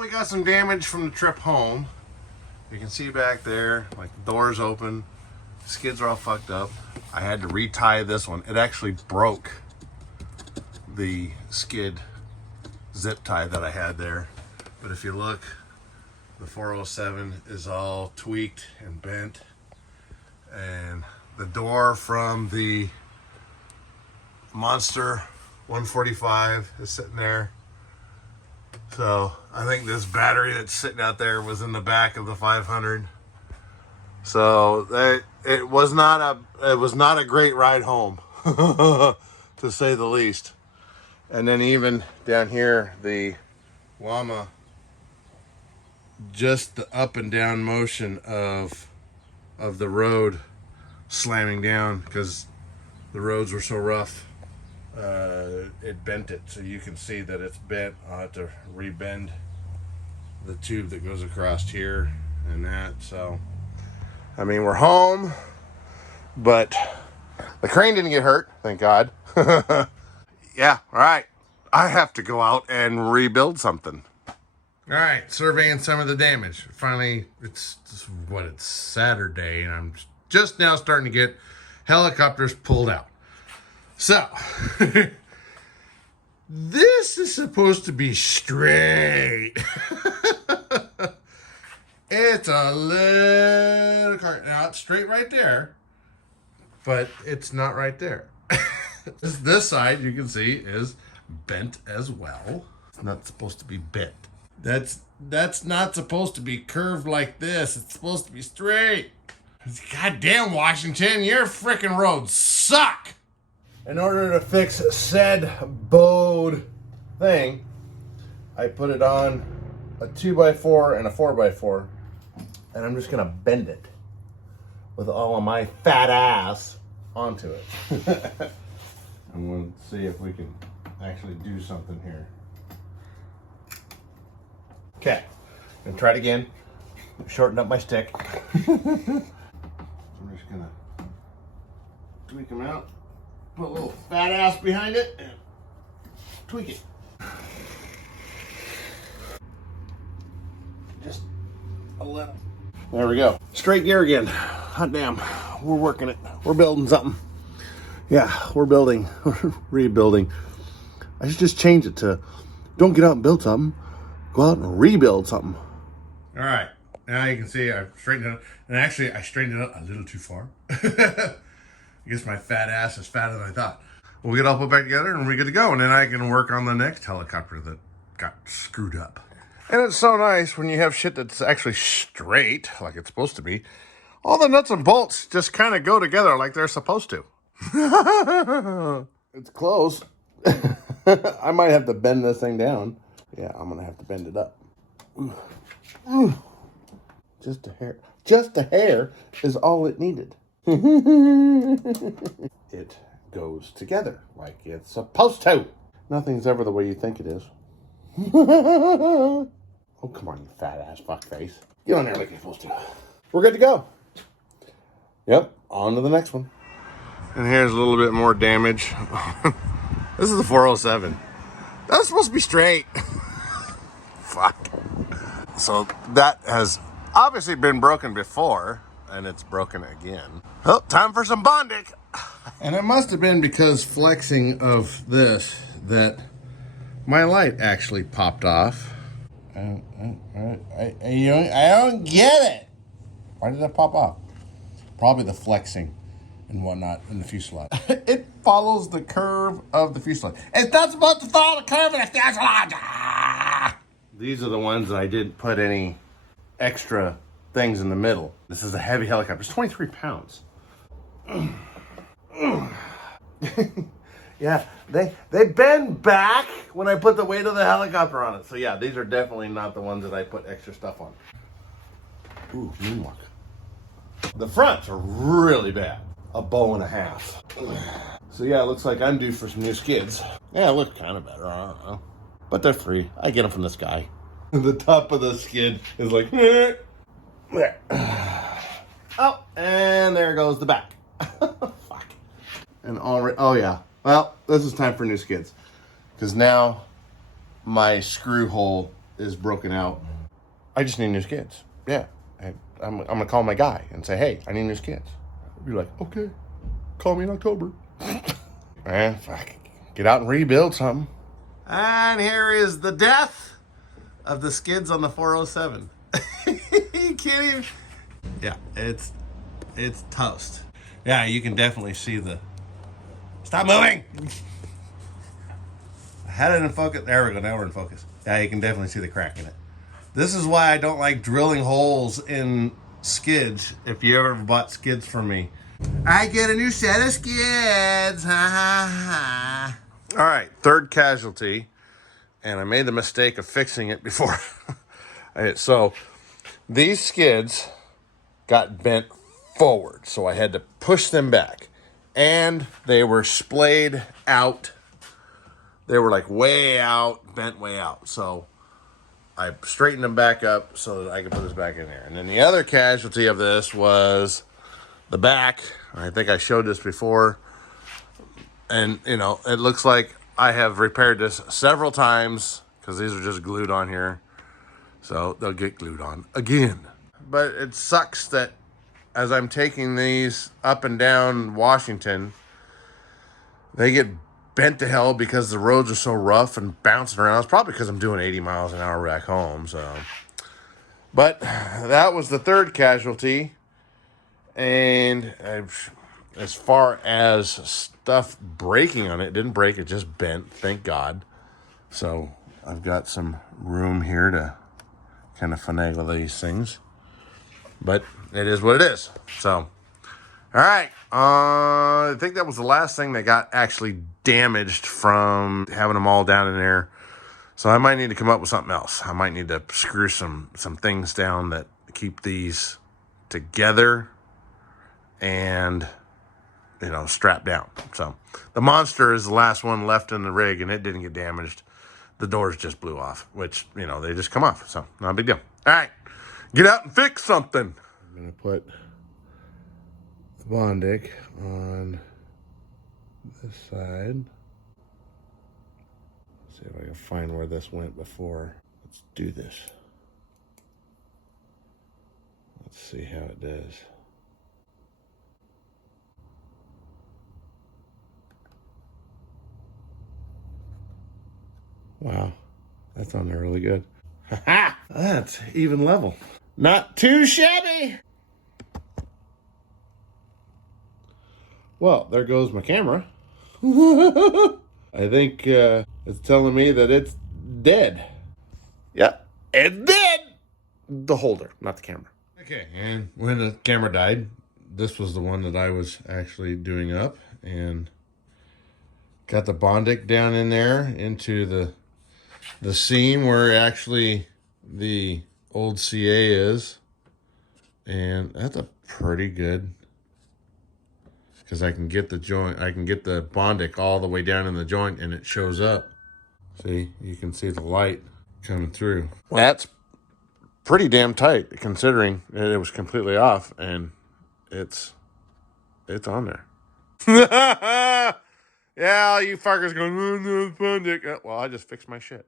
we got some damage from the trip home. You can see back there, like the door's open, skids are all fucked up. I had to retie this one. It actually broke the skid zip tie that I had there. But if you look, the 407 is all tweaked and bent. And the door from the Monster 145 is sitting there. So I think this battery that's sitting out there was in the back of the 500. So it was not a great ride home, to say the least. And then even down here, the llama, just the up and down motion of the road slamming down because the roads were so rough, it bent it. So you can see that it's bent. I'll have to rebend the tube that goes across here and that. So I mean, we're home, but the crane didn't get hurt, thank God. Yeah, all right. I have to go out and rebuild something. All right, surveying some of the damage. Finally, it's Saturday, and I'm just now starting to get helicopters pulled out. So, this is supposed to be straight. It's a little car. Now, it's straight right there, but it's not right there. This side, you can see, is bent as well. It's not supposed to be bent. That's not supposed to be curved like this. It's supposed to be straight. Goddamn, Washington, your freaking roads suck. In order to fix said bowed thing, I put it on a 2x4 and a 4x4, and I'm just gonna bend it with all of my fat ass onto it. I'm going to see if we can actually do something here. Okay, I'm gonna try it again. Shorten up my stick. I'm just gonna tweak them out, put a little fat ass behind it, and tweak it. Just a little. There we go. Straight gear again. Hot damn, we're working it. We're building something. Yeah, we're building, rebuilding. I should just change it to, don't get out and build something, go out and rebuild something. All right, now you can see I've straightened it up. And actually, I straightened it up a little too far. I guess my fat ass is fatter than I thought. We'll get all put back together and we're good to go. And then I can work on the next helicopter that got screwed up. And it's so nice when you have shit that's actually straight, like it's supposed to be. All the nuts and bolts just kind of go together like they're supposed to. It's close. I might have to bend this thing down. Yeah, I'm gonna have to bend it up. Ooh. Just a hair. Just a hair is all it needed. It goes together like it's supposed to. Nothing's ever the way you think it is. Oh, come on, you fat ass fuckface. Get on there like you're supposed to. We're good to go. Yep, on to the next one. And here's a little bit more damage. This is the 407. That was supposed to be straight. Fuck. So that has obviously been broken before, and it's broken again. Oh, time for some Bondic. And it must have been because flexing of this that my light actually popped off. I don't get it. Why did that pop off? Probably the flexing and whatnot in the fuselage. It follows the curve of the fuselage. It's not supposed to follow the curve of the fuselage. These are the ones that I didn't put any extra things in the middle. This is a heavy helicopter. It's 23 pounds. Yeah, they bend back when I put the weight of the helicopter on it. So yeah, these are definitely not the ones that I put extra stuff on. Ooh, moonwalk. The fronts are really bad. A bow and a half. So yeah, it looks like I'm due for some new skids. Yeah, it looks kind of better, I don't know. But they're free. I get them from this guy. The top of the skid is like, there. Oh, and there goes the back. Fuck. And already, oh yeah. Well, this is time for new skids. Because now my screw hole is broken out. I just need new skids. Yeah. I'm going to call my guy and say, hey, I need new skids. Be like, okay, call me in October. Man, fuck, get out and rebuild something. And here is the death of the skids on the 407. You can't even. Yeah, it's toast. Yeah, you can definitely see the. Stop moving. I had it in focus. There we go. Now we're in focus. Yeah, you can definitely see the crack in it. This is why I don't like drilling holes in skids. If you ever bought skids from me, I get a new set of skids. Ha ha ha. All right, third casualty, and I made the mistake of fixing it before. So these skids got bent forward, so I had to push them back, and they were splayed out. They were like way out, bent way out. So I straightened them back up so that I could put this back in there. And then the other casualty of this was the back. I think I showed this before. And, you know, it looks like I have repaired this several times because these are just glued on here. So they'll get glued on again. But it sucks that as I'm taking these up and down Washington, they get bent to hell because the roads are so rough and bouncing around. It's probably because I'm doing 80 miles an hour back home. So, but that was the third casualty. And as far as stuff breaking on it, it didn't break. It just bent, thank God. So I've got some room here to kind of finagle these things. But it is what it is. So, all right. I think that was the last thing that got actually damaged from having them all down in there. So I might need to come up with something else. I might need to screw some things down that keep these together and, you know, strapped down. So the monster is the last one left in the rig, and it didn't get damaged. The doors just blew off, which, you know, they just come off. So not a big deal. All right. Get out and fix something. I'm going to put the Bondic on this side. Let's see if I can find where this went before. Let's do this. Let's see how it does. Wow, that's on there really good. Ha! That's even level. Not too shabby. Well, there goes my camera. I think it's telling me that it's dead. Yep, it's dead. The holder, not the camera. Okay, and when the camera died, this was the one that I was actually doing up, and got the Bondic down in there into the seam where actually the old CA is, and that's a pretty good, because I can get the joint, I can get the Bondic all the way down in the joint and it shows up. See, you can see the light coming through. Well, that's pretty damn tight considering it was completely off, and it's on there. Yeah, all you fuckers going, oh, no, Bondic. Well, I just fixed my shit.